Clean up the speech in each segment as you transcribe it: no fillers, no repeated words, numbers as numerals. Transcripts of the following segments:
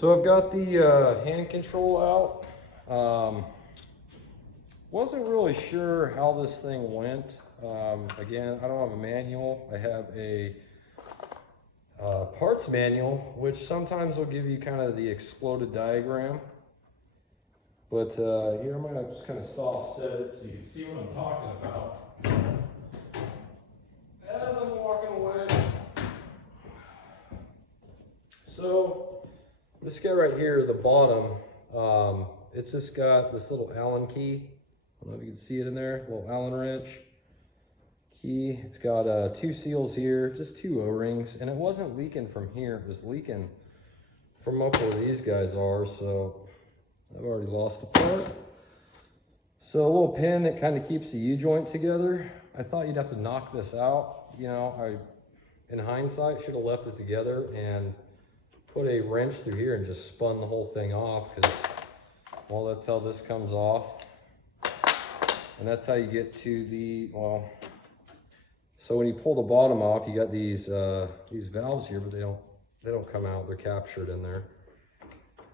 So I've got the hand control out. Wasn't really sure how this thing went. Again, I don't have a manual. I have a parts manual, which sometimes will give you kind of the exploded diagram. But here I'm gonna just kind of soft set it so you can see what I'm talking about. As I'm walking away. So this guy right here, the bottom, it's just got this little Allen key. I don't know if you can see it in there, little Allen wrench key. It's got 2 seals here, just 2 O-rings, and it wasn't leaking from here. It was leaking from up where these guys are, so I've already lost a part. So a little pin that kind of keeps the U-joint together. I thought you'd have to knock this out. You know, in hindsight, should have left it together and put a wrench through here and just spun the whole thing off, because, well, that's how this comes off. And that's how you get to the, well, so when you pull the bottom off, you got these valves here, but they don't come out. They're captured in there.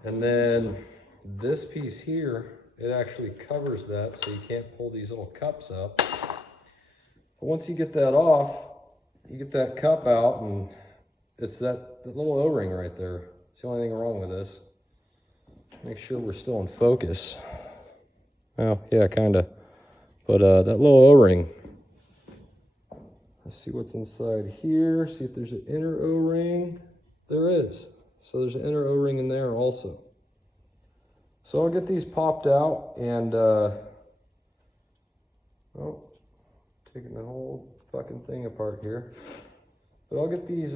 And then this piece here, it actually covers that, so you can't pull these little cups up. But once you get that off, you get that cup out, and it's that little O-ring right there. It's the only thing wrong with this. Make sure we're still in focus. Oh, yeah, kind of. But that little O-ring. Let's see what's inside here. See if there's an inner O-ring. There is. So there's an inner O-ring in there also. So I'll get these popped out and, oh, taking the whole fucking thing apart here. But I'll get these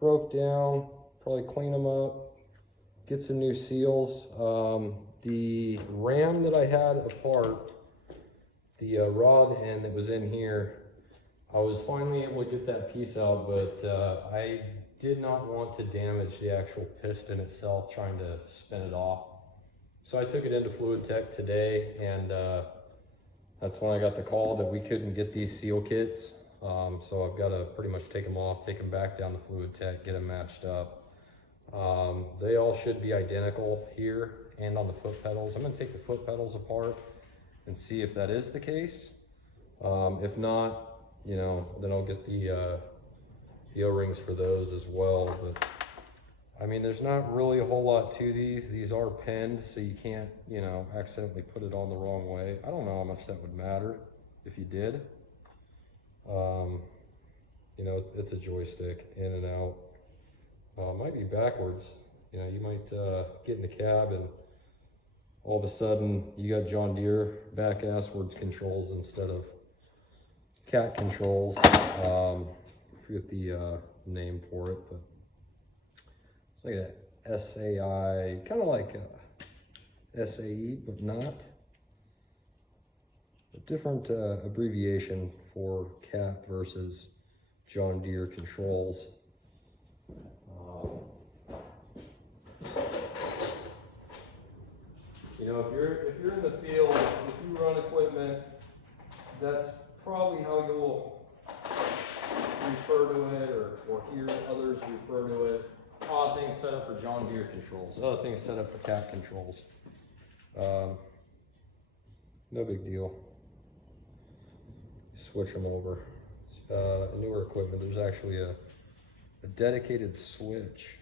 broke down, probably clean them up, get some new seals. The ram that I had apart, the rod end that was in here, I was finally able to get that piece out, but I did not want to damage the actual piston itself trying to spin it off. So I took it into Fluid Tech today, and that's when I got the call that we couldn't get these seal kits. So I've got to pretty much take them off, take them back down to Fluid Tech, get them matched up. They all should be identical here and on the foot pedals. I'm going to take the foot pedals apart and see if that is the case. If not, you know, then I'll get the O-rings for those as well. But I mean, there's not really a whole lot to these. These are pinned, so you can't, you know, accidentally put it on the wrong way. I don't know how much that would matter if you did. You know, it's a joystick, in and out. Might be backwards. You know, you might get in the cab and all of a sudden you got John Deere back-asswards controls instead of cat controls. I forget the name for it, but it's like a SAI, kind of like a SAE, but not. A different abbreviation for cat versus John Deere controls. You know, if you're in the field, if you run equipment, that's probably how you'll refer to it, or hear others refer to it. Other things set up for John Deere controls, other things set up for cat controls. No big deal. Switch them over. Newer equipment, there's actually a dedicated switch.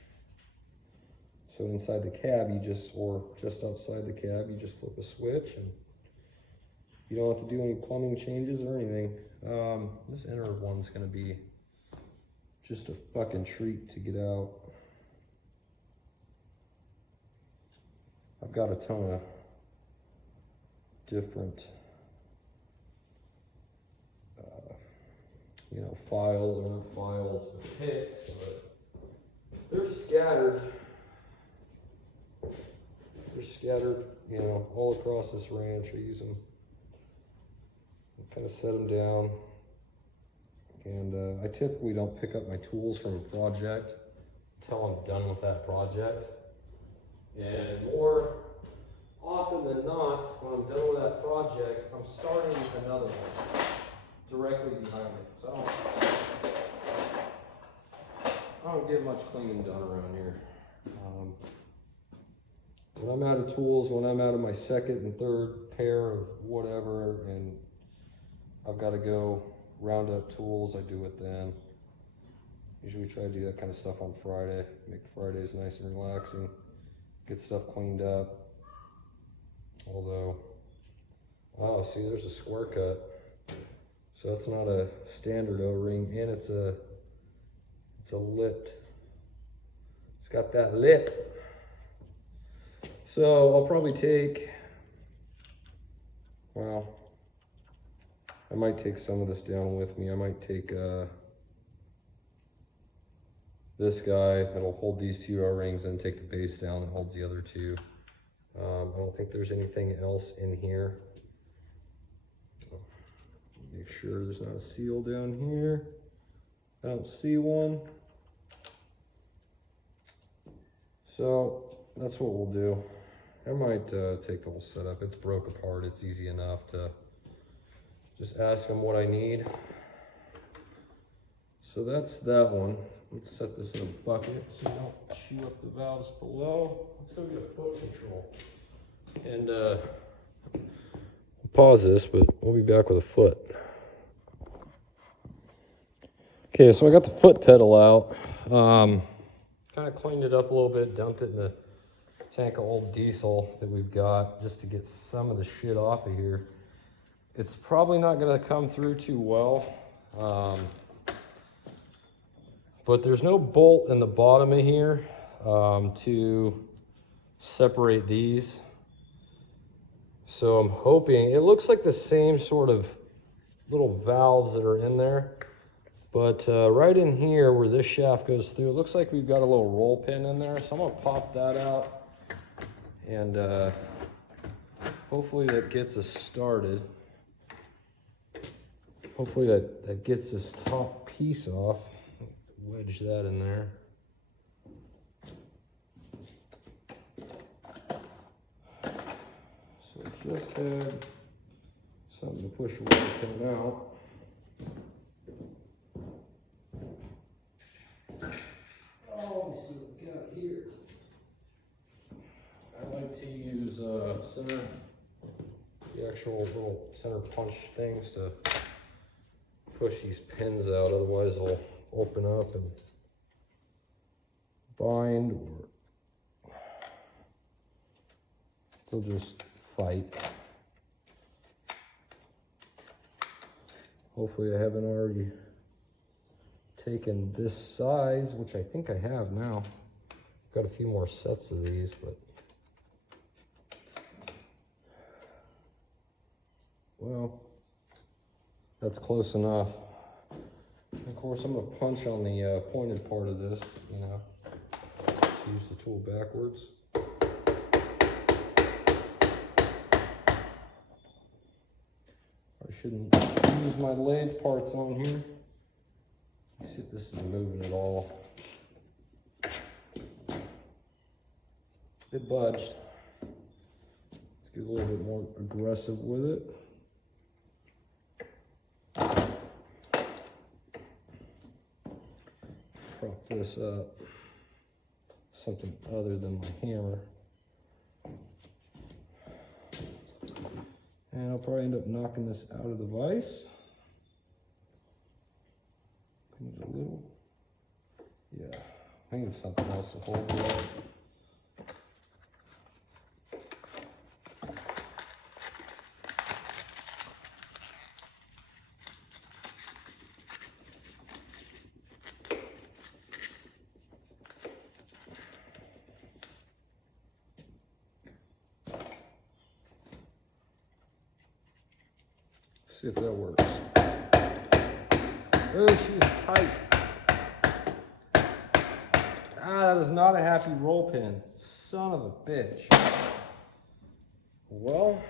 So inside the cab, or just outside the cab, you just flip a switch, and you don't have to do any plumbing changes or anything. This inner one's gonna be just a fucking treat to get out. I've got a ton of different you know, files of picks, but they're scattered. They're scattered, you know, all across this ranch. I use them, kind of set them down. And I typically don't pick up my tools from a project until I'm done with that project. And more often than not, when I'm done with that project, I'm starting another one directly behind it. So I don't get much cleaning done around here. When I'm out of tools, when I'm out of my second and third pair of whatever, and I've got to go round up tools, I do it then. Usually try to do that kind of stuff on Friday, make Fridays nice and relaxing, get stuff cleaned up. Although, oh, see, there's a square cut. So it's not a standard O-ring, and it's a lipped. It's got that lip. So I'll probably take, well, I might take some of this down with me. I might take this guy that'll hold these two O-rings and take the base down that holds the other two. I don't think there's anything else in here. Make sure there's not a seal down here. I don't see one. So that's what we'll do. I might take the whole setup. It's broke apart. It's easy enough to just ask them what I need. So that's that one. Let's set this in a bucket so we don't chew up the valves below. Let's go get a foot control. And we'll pause this, but we'll be back with a foot. Okay, so I got the foot pedal out. Kind of cleaned it up a little bit, dumped it in the tank of old diesel that we've got just to get some of the shit off of here. It's probably not going to come through too well, but there's no bolt in the bottom of here to separate these. So I'm hoping, it looks like the same sort of little valves that are in there, but right in here where this shaft goes through, it looks like we've got a little roll pin in there. So I'm gonna pop that out, and hopefully that gets us started. Hopefully that gets this top piece off. Wedge that in there. So I just had something to push the roll pin out. Oh, let me see what we got here. I like to use the actual little center punch things to push these pins out, otherwise they'll open up and bind, or they'll just fight. Hopefully I haven't already taken this size, which I think I have now. Got a few more sets of these, but well, that's close enough. Of course, I'm going to punch on the pointed part of this, you know. Just use the tool backwards. I shouldn't use my lathe parts on here. Let's see if this is moving at all. It budged. Let's get a little bit more aggressive with it. Prop this up, something other than my hammer. And I'll probably end up knocking this out of the vise. Need a little, yeah, I need something else to hold it up. See if that works. Oh, she's tight. Ah, that is not a happy roll pin. Son of a bitch. Well,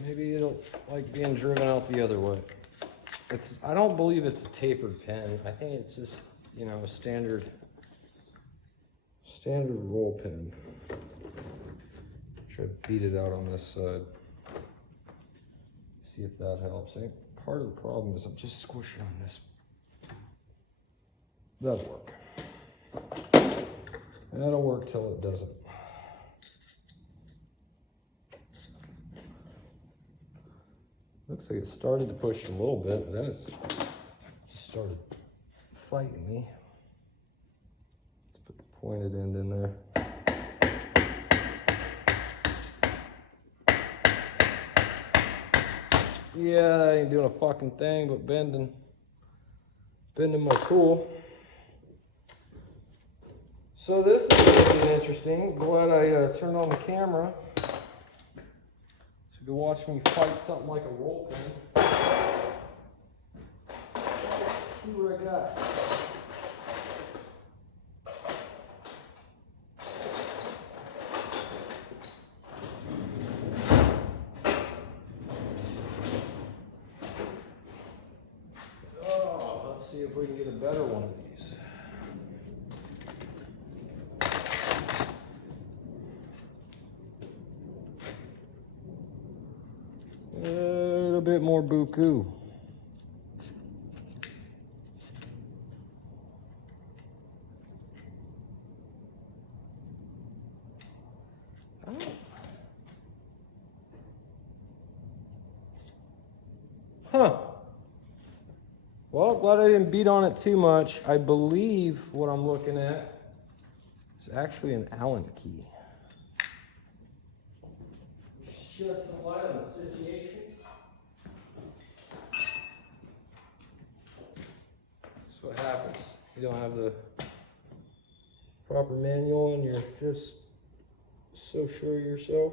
maybe it'll like being driven out the other way. I don't believe it's a tapered pin. I think it's just, you know, a standard roll pin. Try to beat it out on this side. See if that helps. Part of the problem is I'm just squishing on this. That'll work. That'll work till it doesn't. Looks like it started to push a little bit, but then it's just started fighting me. Let's put the pointed end in there. Yeah, I ain't doing a fucking thing but bending my tool. So this is getting interesting. Glad I turned on the camera. So you can watch me fight something like a roll pin. Let's see what I got. Oh, let's see if we can get a better one of these. A little bit more buku. Oh. Huh. Well, glad I didn't beat on it too much. I believe what I'm looking at is actually an Allen key. Shed some light on the situation. That's what happens. You don't have the proper manual and you're just so sure of yourself.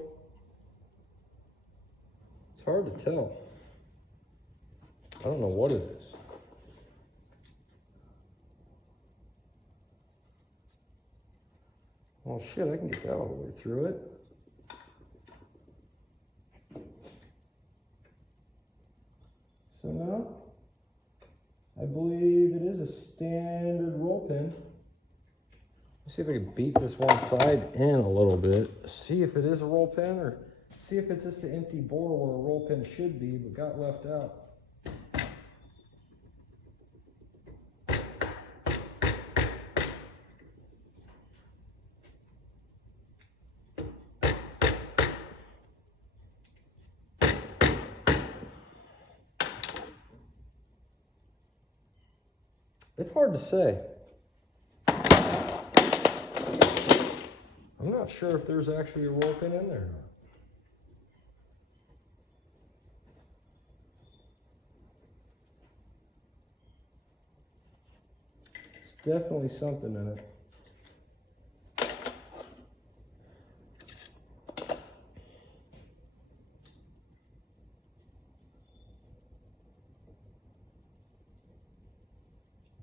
It's hard to tell. I don't know what it is. Well, shit, I can get that all the way through it. So now, I believe it is a standard roll pin. Let's see if I can beat this one side in a little bit. See if it is a roll pin, or see if it's just an empty bore where a roll pin should be, but got left out. It's hard to say. I'm not sure if there's actually a roll pin in there or not. There's definitely something in it.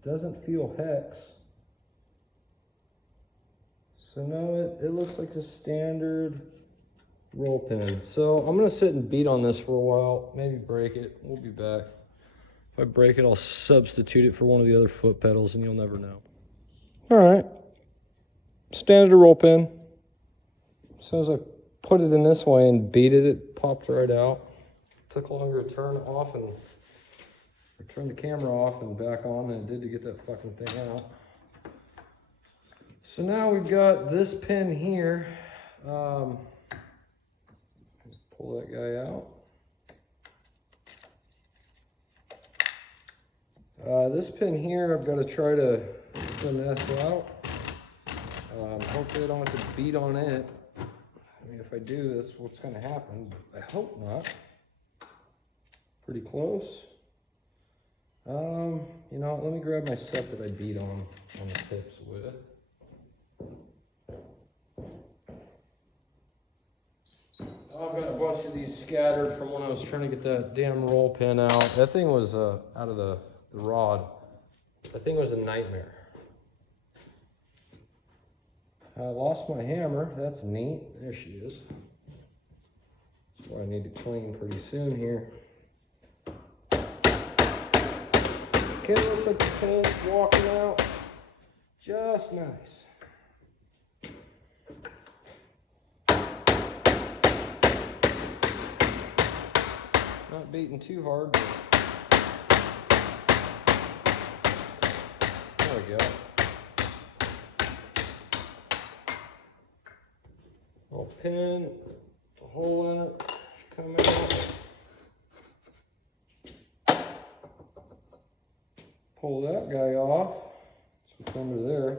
Doesn't feel hex. So no, it looks like a standard roll pin. So I'm gonna sit and beat on this for a while, maybe break it. We'll be back. If I break it, I'll substitute it for one of the other foot pedals and you'll never know. All right, standard roll pin. As soon as I put it in this way and beat it, it popped right out. Took longer to turn off and turn the camera off and back on than it did to get that fucking thing out. So now we've got this pin here. Pull that guy out. This pin here, I've got to try to finesse out. Hopefully I don't have to beat on it. I mean, if I do, that's what's going to happen. I hope not. Pretty close. You know, let me grab my set that I beat on the tips with. I've got a bunch of these scattered from when I was trying to get that damn roll pin out. That thing was out of the rod. That thing was a nightmare. I lost my hammer. That's neat. There she is. That's what I need to clean pretty soon here. Okay, looks like the pin's walking out just nice. Not beating too hard, but there we go. I'll pin the hole in it, come out. Pull that guy off. That's what's under there.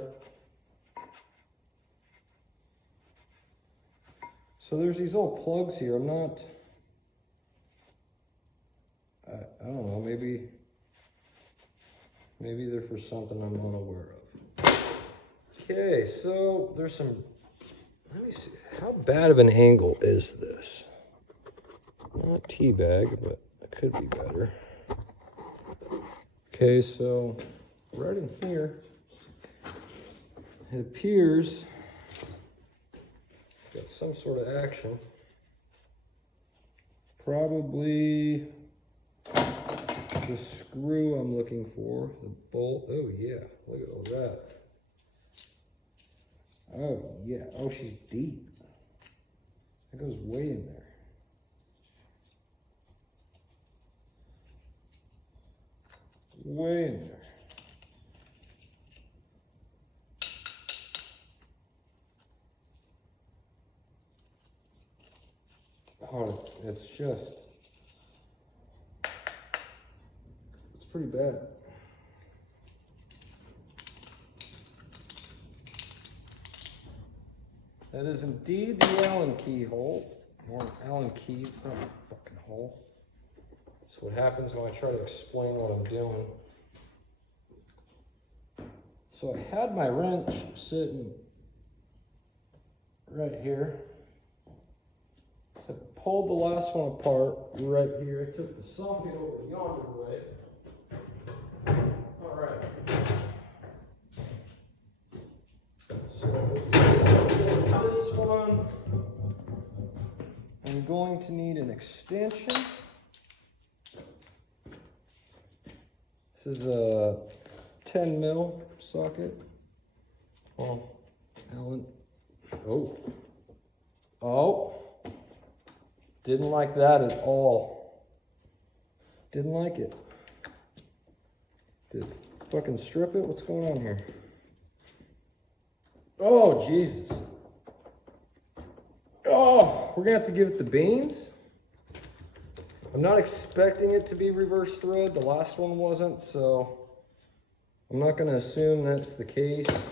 So there's these little plugs here. I don't know, maybe they're for something I'm unaware of. Okay, so there's some, let me see, how bad of an angle is this? Not teabag, but it could be better. Okay, so right in here, it appears got some sort of action. Probably the screw I'm looking for, the bolt. Oh yeah, look at all that. Oh yeah, oh she's deep. That goes way in there. Way in there. Oh, it's just, it's pretty bad. That is indeed the Allen key hole, or Allen key, it's not a fucking hole. That's what happens when I try to explain what I'm doing. So I had my wrench sitting right here. So I pulled the last one apart right here. I took the socket over yonder way. All right. So this one, I'm going to need an extension. This is a 10 mil socket. Oh, Allen. Oh. Didn't like that at all. Didn't like it. Did fucking strip it? What's going on here? Oh, Jesus. Oh, we're gonna have to give it the beans. I'm not expecting it to be reverse thread. The last one wasn't, so I'm not gonna assume that's the case.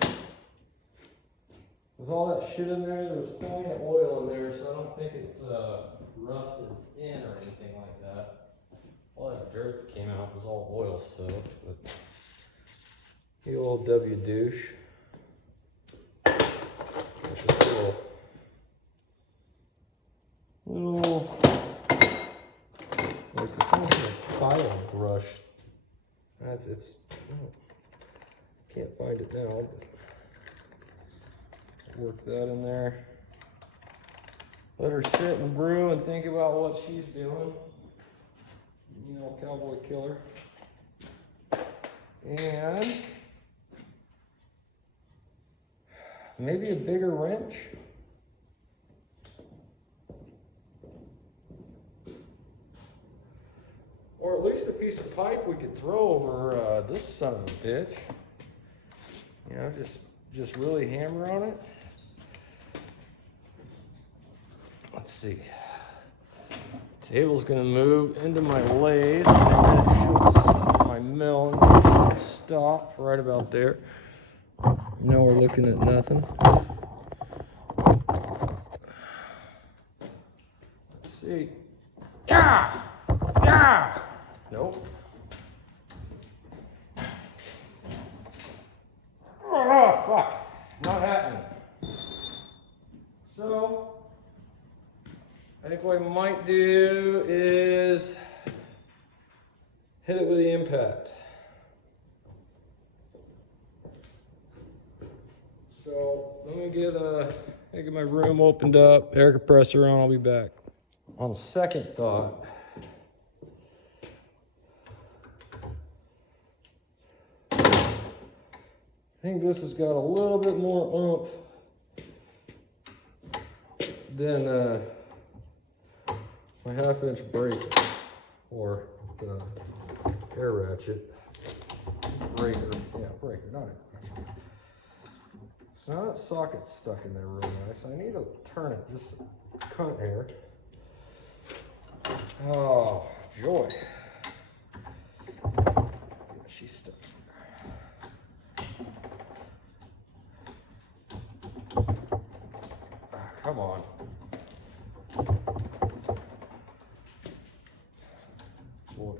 With all that shit in there, there's plenty of oil in there, so I don't think it's rusted in or anything like that. All that dirt that came out was all oil soaked, but the old W douche. It's just a little like it's almost like a tile brush. It's can't find it now, but work that in there. Let her sit and brew and think about what she's doing. You know, cowboy killer. And maybe a bigger wrench. Or at least a piece of pipe we could throw over this son of a bitch. You know, just really hammer on it. Let's see. Table's gonna move into my lathe, and that should my mill and stop right about there. Now we're looking at nothing. Let's see. Yeah! Yeah! Nope. Oh, fuck. Not happening. So, I think what I might do is hit it with the impact. So let me get my room opened up, air compressor on, I'll be back. On second thought, I think this has got a little bit more oomph than my 1/2-inch breaker, or the air ratchet breaker. Yeah, breaker, not air ratchet. So now that socket's stuck in there real nice. I need to turn it just a cunt here. Oh, joy. She's stuck. Come on. Boy.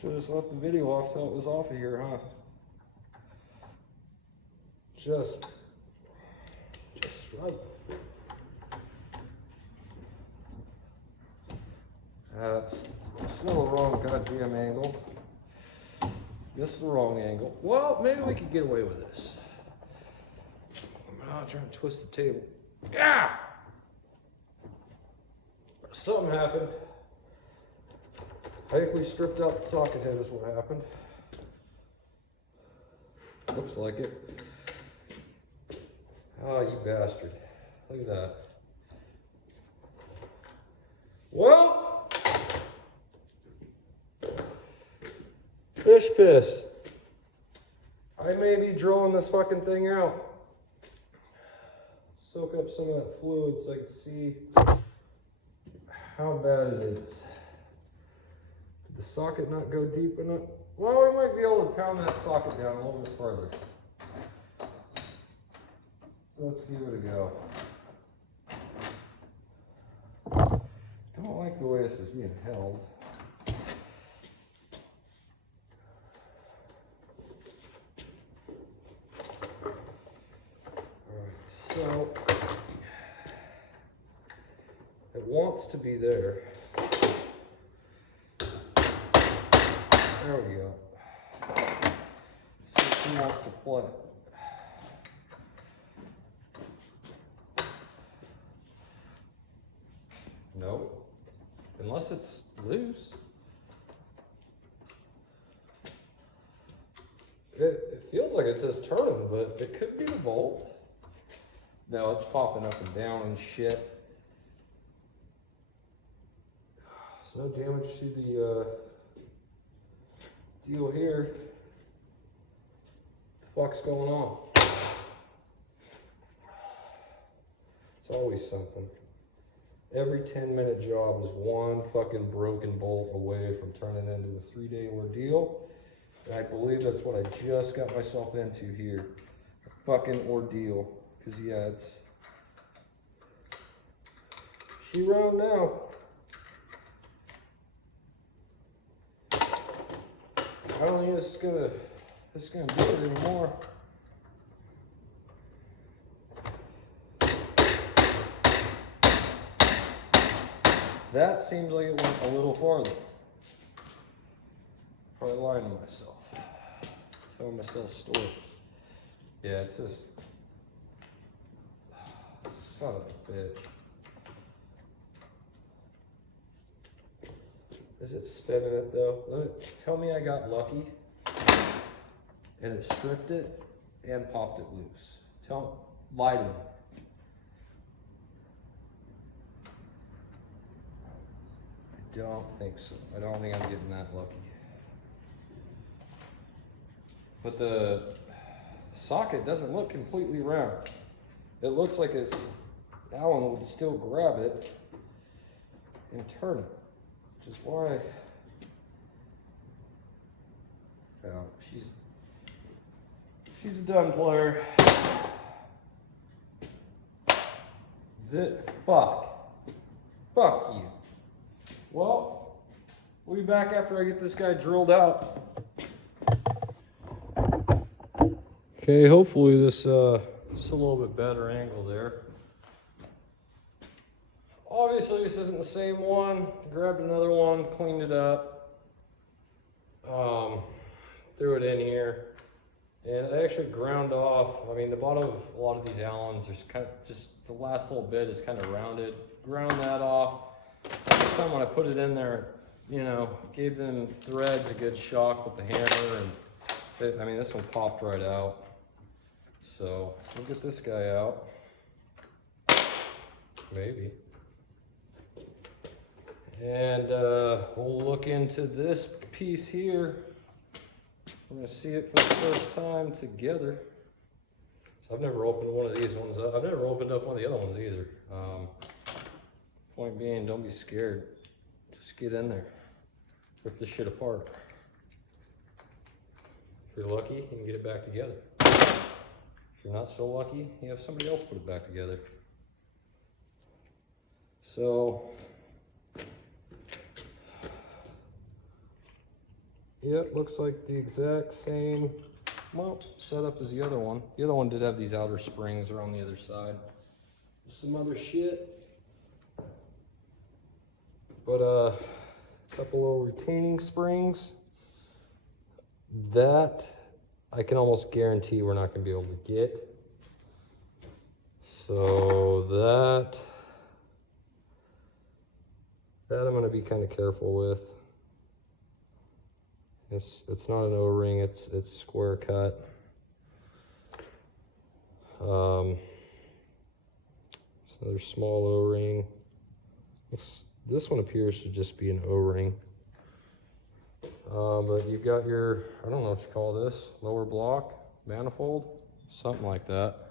Should have just left the video off till it was off of here, huh? Just right. That's still the wrong goddamn angle. This is the wrong angle. Well, maybe we could get away with this. I'm trying to twist the table. Yeah! Something happened. I think we stripped out the socket head is what happened. Looks like it. Oh, you bastard. Look at that. Well, fish piss. I may be drilling this fucking thing out. Soak up some of that fluid so I can see how bad it is. Did the socket not go deep enough? Well, we might be able to pound that socket down a little bit further. Let's give it a go. Don't like the way this is being held. So, it wants to be there. There we go. See if he wants to play. Nope. Unless it's loose. It feels like it's just turning, but it could be the bolt. No, it's popping up and down and shit. So no damage to the deal here. What the fuck's going on? It's always something. Every 10-minute job is one fucking broken bolt away from turning into a 3-day ordeal. And I believe that's what I just got myself into here. A fucking ordeal. Because, yeah, it's... She round now. I don't think this is gonna do it anymore. That seems like it went a little farther. Probably lying to myself. Telling myself stories. Yeah, it's just... Son of a bitch. Is it spinning it though? Tell me I got lucky and it stripped it and popped it loose. Lie to me. I don't think so. I don't think I'm getting that lucky. But the socket doesn't look completely round. It looks like Allen would still grab it and turn it, which is why she's a done player. Fuck you. Well, we'll be back after I get this guy drilled out. Okay, hopefully this is a little bit better angle there. Obviously this isn't the same one. Grabbed another one, cleaned it up, threw it in here, and I actually ground off. I mean, the bottom of a lot of these Allens, there's kind of just the last little bit is kind of rounded. Ground that off. This time when I put it in there, you know, gave them threads a good shock with the hammer, and I mean, this one popped right out. So we'll get this guy out. Maybe. And we'll look into this piece here. We're gonna see it for the first time together. I've never opened one of these ones up. I've never opened up one of the other ones either. Point being, don't be scared. Just get in there. Rip this shit apart. If you're lucky, you can get it back together. If you're not so lucky, you have somebody else put it back together. So, yep, looks like the exact same, well, setup as the other one. The other one did have these outer springs around the other side. Some other shit. But a couple little retaining springs. That I can almost guarantee we're not going to be able to get. So that I'm going to be kind of careful with. It's not an O-ring, it's square cut. So there's small O-ring. This one appears to just be an O-ring. But you've got your, I don't know what you call this, lower block, manifold, something like that.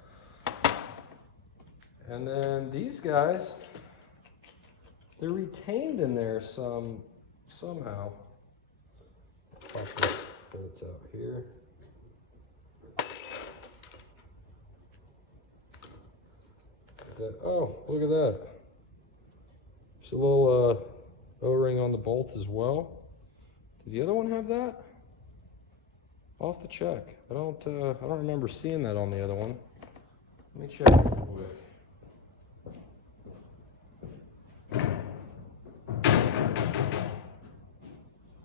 And then these guys, they're retained in there somehow. Pop this bolts out here. Oh, look at that. There's a little O-ring on the bolt as well. Did the other one have that? I'll have to check. I don't remember seeing that on the other one. Let me check real quick.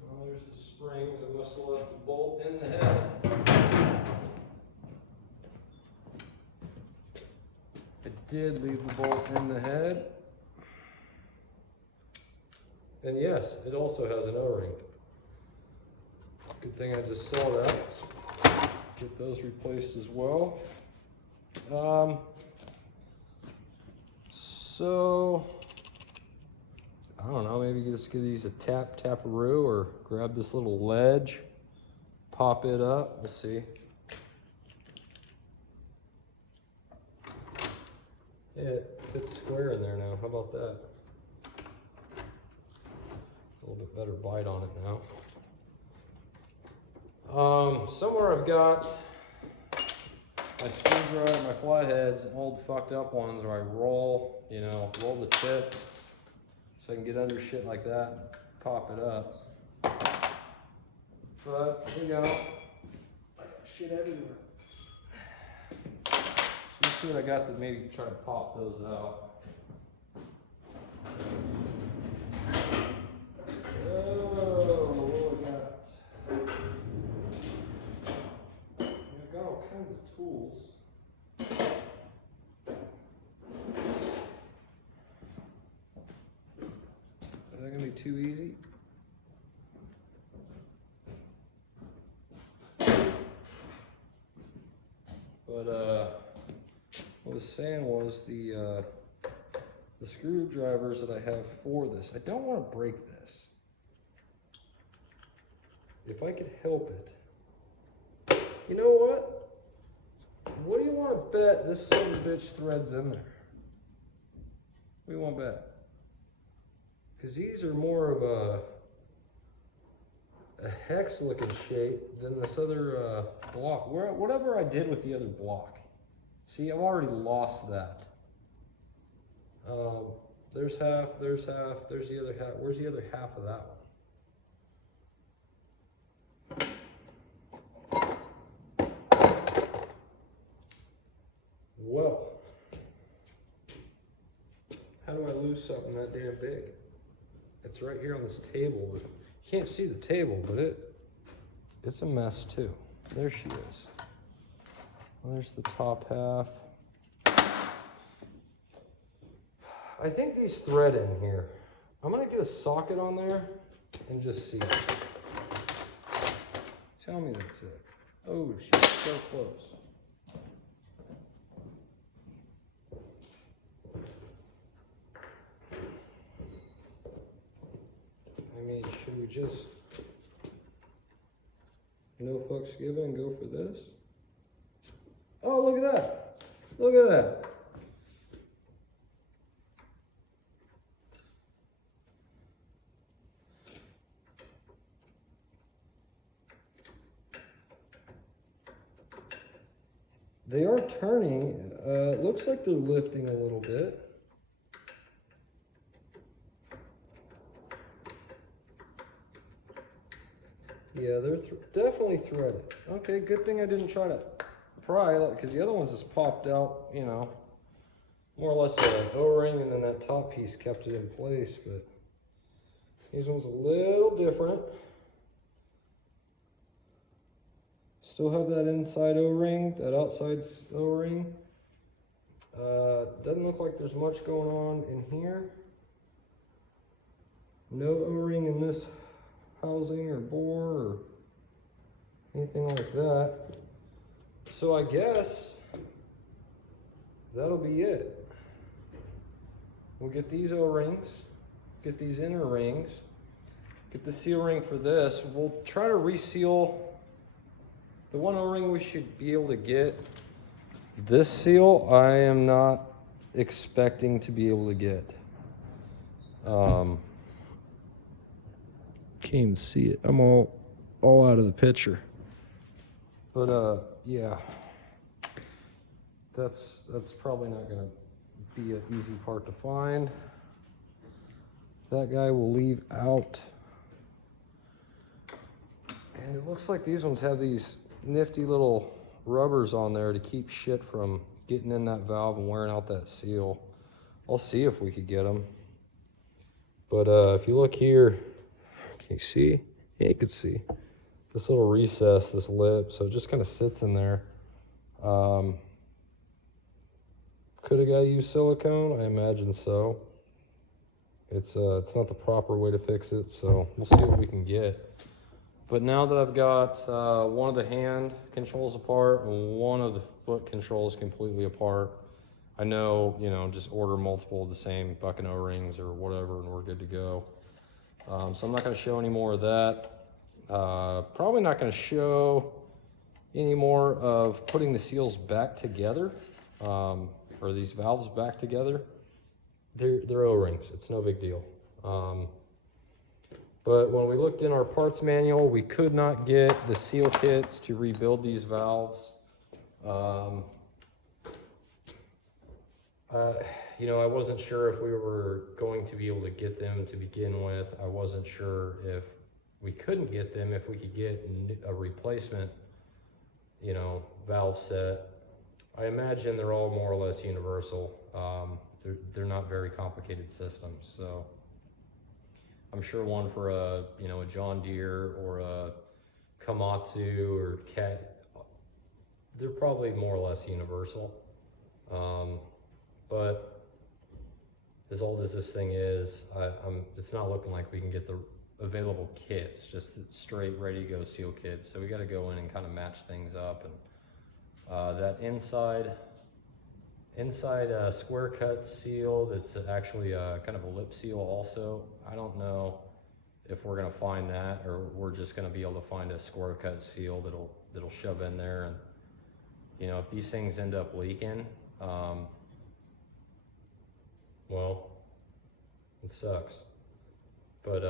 Well, there's the springs. I must have left the bolt in the head. I did leave the bolt in the head. And yes, it also has an O-ring. Good thing I just saw that. Get those replaced as well. So I don't know, maybe just give these a taparoo, or grab this little ledge, pop it up. We'll see. Yeah, it fits square in there now. How about that? A little bit better bite on it now. Somewhere I've got my screwdriver, my flatheads, old fucked up ones where I roll the tip so I can get under shit like that, pop it up. But, I got shit everywhere. So let's see what I got to maybe try to pop those out. Tools. Is that gonna be too easy? But what I was saying was the screwdrivers that I have for this, I don't want to break this. If I could help it. You know what? What do you want to bet this son of a bitch threads in there? What do you want to bet? Because these are more of a hex looking shape than this other block. Whatever I did with the other block. See, I've already lost that. There's half, there's the other half. Where's the other half of that one? Well, how do I lose something that damn big? It's right here on this table. You can't see the table, but it's a mess too. There she is. Well, there's the top half. I think these thread in here. I'm gonna get a socket on there and just see. Tell me that's it. Oh, she's so close. I mean, should we just no fucks given and go for this? Oh, look at that. Look at that. They are turning. It looks like they're lifting a little bit. Yeah, they're definitely threaded. Okay, good thing I didn't try to pry, because the other ones just popped out, you know, more or less an O-ring, and then that top piece kept it in place, but these ones a little different. Still have that inside O-ring, that outside O-ring. Doesn't look like there's much going on in here. No O-ring in this housing or bore or anything like that. So I guess that'll be it. We'll get these O-rings, get these inner rings, get the seal ring for this. We'll try to reseal the one O-ring we should be able to get. This seal I am not expecting to be able to get. Can't even see it. I'm all out of the picture. But yeah, that's probably not gonna be an easy part to find. That guy will leave out. And it looks like these ones have these nifty little rubbers on there to keep shit from getting in that valve and wearing out that seal. I'll see if we could get them. But if you look here, can you see? Yeah, you can see this little recess, this lip, so it just kind of sits in there. Could a guy use silicone? I imagine so. It's not the proper way to fix it, so we'll see what we can get. But now that I've got one of the hand controls apart and one of the foot controls completely apart, I know, you know, just order multiple of the same fucking O-rings or whatever and we're good to go. So I'm not gonna show any more of that. Probably not gonna show any more of putting the seals back together, or these valves back together. They're O-rings, it's no big deal. But when we looked in our parts manual, we could not get the seal kits to rebuild these valves. You know, I wasn't sure if we were going to be able to get them to begin with. I wasn't sure if we couldn't get them, if we could get a replacement, you know, valve set. I imagine they're all more or less universal. They're not very complicated systems, so I'm sure one for a, you know, a John Deere or a Komatsu or Cat, they're probably more or less universal. But as old as this thing is, it's not looking like we can get the available kits, just straight ready to go seal kits. So we got to go in and kind of match things up. And that inside square cut seal, that's actually kind of a lip seal also. I don't know if we're gonna find that, or we're just gonna be able to find a square cut seal that'll shove in there. And you know, if these things end up leaking, well, it sucks. But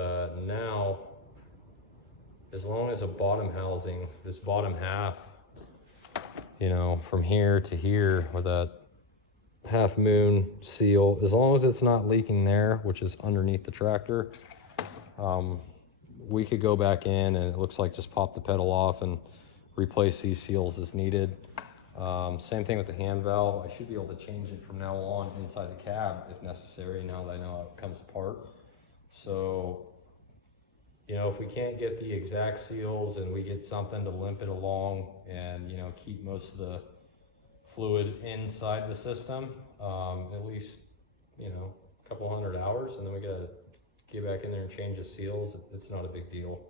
now, as long as a bottom housing, this bottom half, you know, from here to here with that half moon seal, as long as it's not leaking there, which is underneath the tractor, we could go back in and it looks like just pop the pedal off and replace these seals as needed. Same thing with the hand valve. I should be able to change it from now on inside the cab if necessary, now that I know how it comes apart. So, you know, if we can't get the exact seals and we get something to limp it along and, you know, keep most of the fluid inside the system, at least, you know, a couple 100 hours, and then we gotta get back in there and change the seals. It's not a big deal.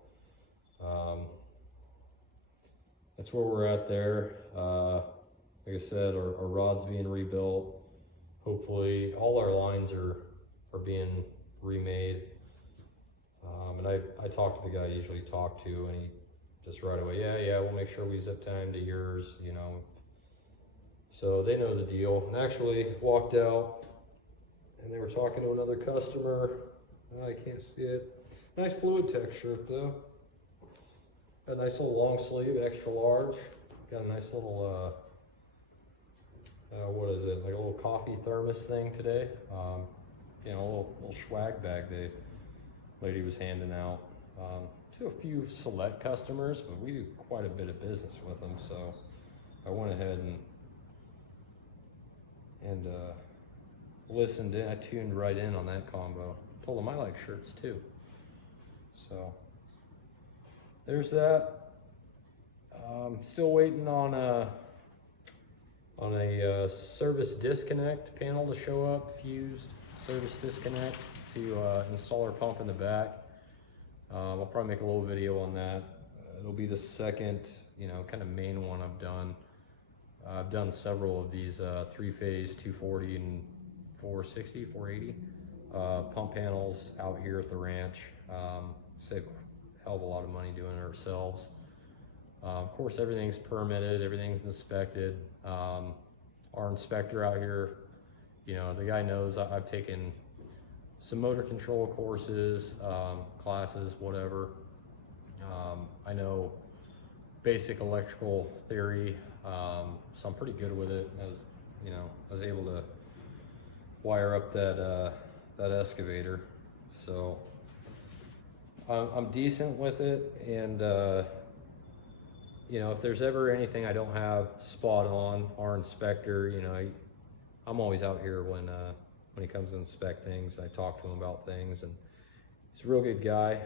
That's where we're at there. Like I said, our rod's being rebuilt. Hopefully all our lines are being remade. And I talked to the guy I usually talk to, and he just right away, yeah, we'll make sure we zip tie them to yours, you know. So they know the deal. And actually walked out and they were talking to another customer. I can't see it. Nice fluid texture though. A nice little long sleeve, extra large. Got a nice little, what is it? Like a little coffee thermos thing today. You know, a little swag bag the lady was handing out to a few select customers, but we do quite a bit of business with them. So I went ahead and listened in. I tuned right in on that combo. Told them I like shirts too. So there's that. Still waiting on a service disconnect panel to show up, fused service disconnect to install our pump in the back. I'll probably make a little video on that. It'll be the second, you know, kind of main one I've done. I've done several of these 3-phase 240 and 460, 480 pump panels out here at the ranch. Save a hell of a lot of money doing it ourselves. Of course, everything's permitted, everything's inspected. Our inspector out here, you know, the guy knows I've taken some motor control courses, classes, whatever. I know basic electrical theory, so I'm pretty good with it. As you know, I was able to wire up that excavator, so I'm decent with it. And you know, if there's ever anything I don't have spot on, our inspector, you know, I'm always out here when he comes to inspect things. I talk to him about things, and he's a real good guy.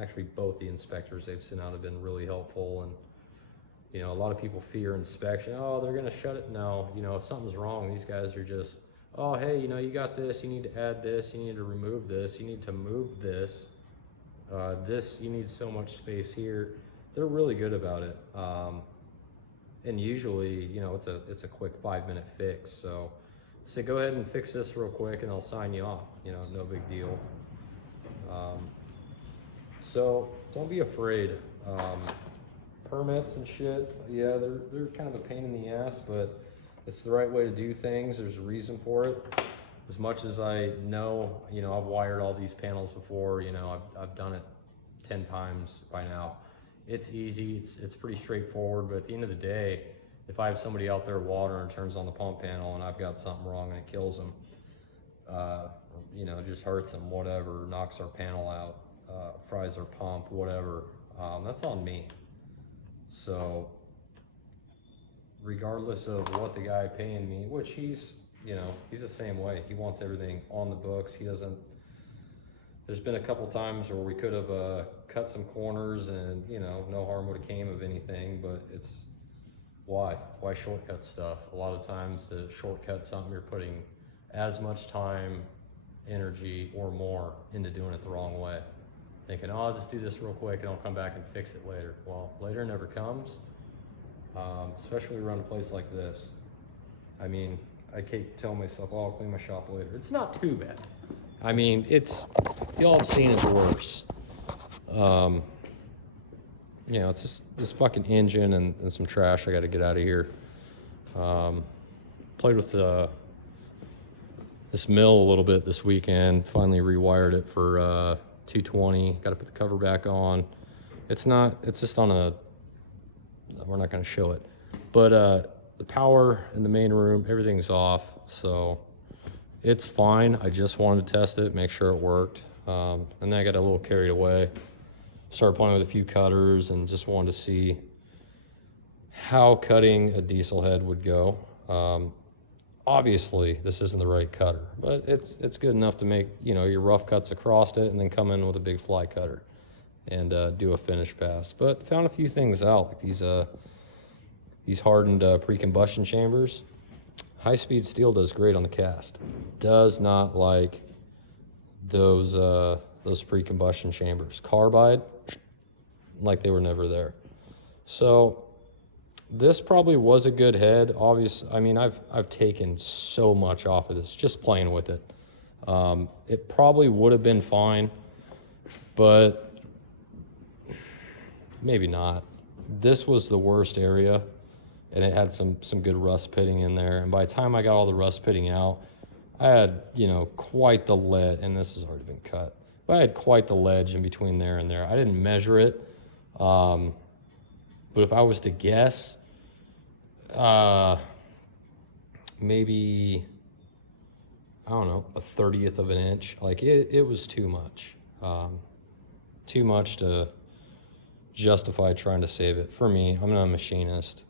Actually, both the inspectors they've sent out have been really helpful. And you know, a lot of people fear inspection. Oh, they're gonna shut it. No, you know, if something's wrong, these guys are just, oh, hey, you know, you got this. You need to add this. You need to remove this. You need to move this. This, you need so much space here. They're really good about it. And usually, you know, it's a quick 5-minute fix. So say, go ahead and fix this real quick and I'll sign you off. You know, no big deal. So don't be afraid. Permits and shit, yeah, they're kind of a pain in the ass, but it's the right way to do things. There's a reason for it. As much as I know, you know, I've wired all these panels before, you know, I've done it 10 times by now. It's easy, it's pretty straightforward, but at the end of the day, if I have somebody out there watering and turns on the pump panel and I've got something wrong and it kills them, you know, just hurts them, whatever, knocks our panel out, fries our pump, whatever, that's on me. So regardless of what the guy paying me, which he's, you know, he's the same way. He wants everything on the books. He doesn't, there's been a couple times where we could have cut some corners and, you know, no harm would have came of anything, but it's, why shortcut stuff? A lot of times to shortcut something, you're putting as much time, energy, or more into doing it the wrong way. Thinking, oh, I'll just do this real quick and I'll come back and fix it later. Well, later never comes, especially around a place like this. I mean, I keep telling myself, oh, I'll clean my shop later. It's not too bad. I mean, it's, y'all have seen it worse. You know, it's just this fucking engine and some trash I got to get out of here. Played with this mill a little bit this weekend. Finally rewired it for 220. Got to put the cover back on. It's just on a, we're not going to show it, but the power in the main room, everything's off, so it's fine. I just wanted to test it, make sure it worked, and then I got a little carried away. Started playing with a few cutters and just wanted to see how cutting a diesel head would go. Obviously, this isn't the right cutter, but it's good enough to make, you know, your rough cuts across it and then come in with a big fly cutter and do a finish pass. But found a few things out, like these hardened pre-combustion chambers. High-speed steel does great on the cast. Does not like those pre-combustion chambers. Carbide, like they were never there. So this probably was a good head. Obviously, I mean, I've taken so much off of this just playing with it. It probably would have been fine, but maybe not. This was the worst area, and it had some good rust pitting in there. And by the time I got all the rust pitting out, I had, you know, quite the ledge, and this has already been cut, but I had quite the ledge in between there and there. I didn't measure it, but if I was to guess, maybe, I don't know, a 1/30th of an inch. Like it was too much to justify trying to save it. For me, I'm not a machinist.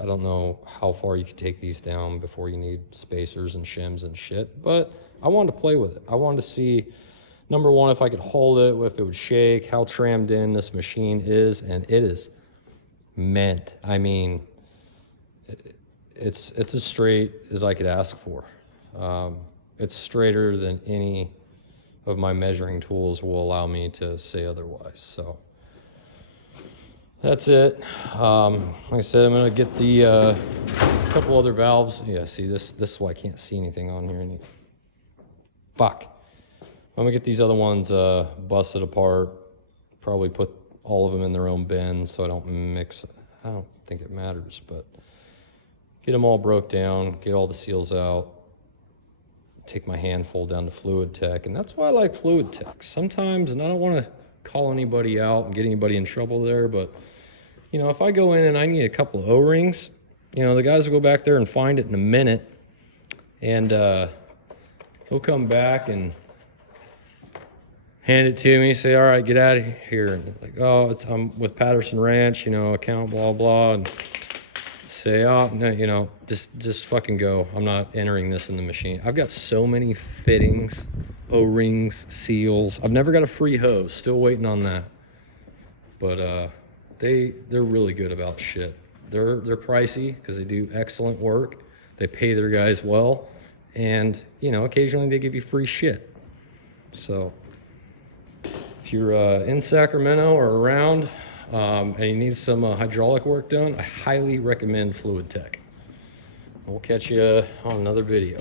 I don't know how far you could take these down before you need spacers and shims and shit, but I wanted to play with it. I wanted to see, number one, if I could hold it, if it would shake, how trammed in this machine is, and it is meant. I mean, it's as straight as I could ask for. It's straighter than any of my measuring tools will allow me to say otherwise. So that's it. Like I said, I'm gonna get the couple other valves. Yeah, see, this is why I can't see anything on here. Fuck. I'm gonna get these other ones busted apart. Probably put all of them in their own bins so I don't mix. I don't think it matters, but get them all broke down, get all the seals out, take my handful down to Fluid Tech, and that's why I like Fluid Tech. Sometimes, and I don't want to call anybody out and get anybody in trouble there, but you know, if I go in and I need a couple of O-rings, you know, the guys will go back there and find it in a minute, and he'll come back and hand it to me, say, all right, get out of here. And like, oh, I'm with Patterson Ranch, you know, account, blah, blah, and say, oh, no, you know, just fucking go. I'm not entering this in the machine. I've got so many fittings, O-rings, seals. I've never got a free hose, still waiting on that. But they're really good about shit. They're pricey because they do excellent work. They pay their guys well, and you know, occasionally they give you free shit. So if you're in Sacramento or around and you need some hydraulic work done, I highly recommend Fluid Tech. We'll catch you on another video.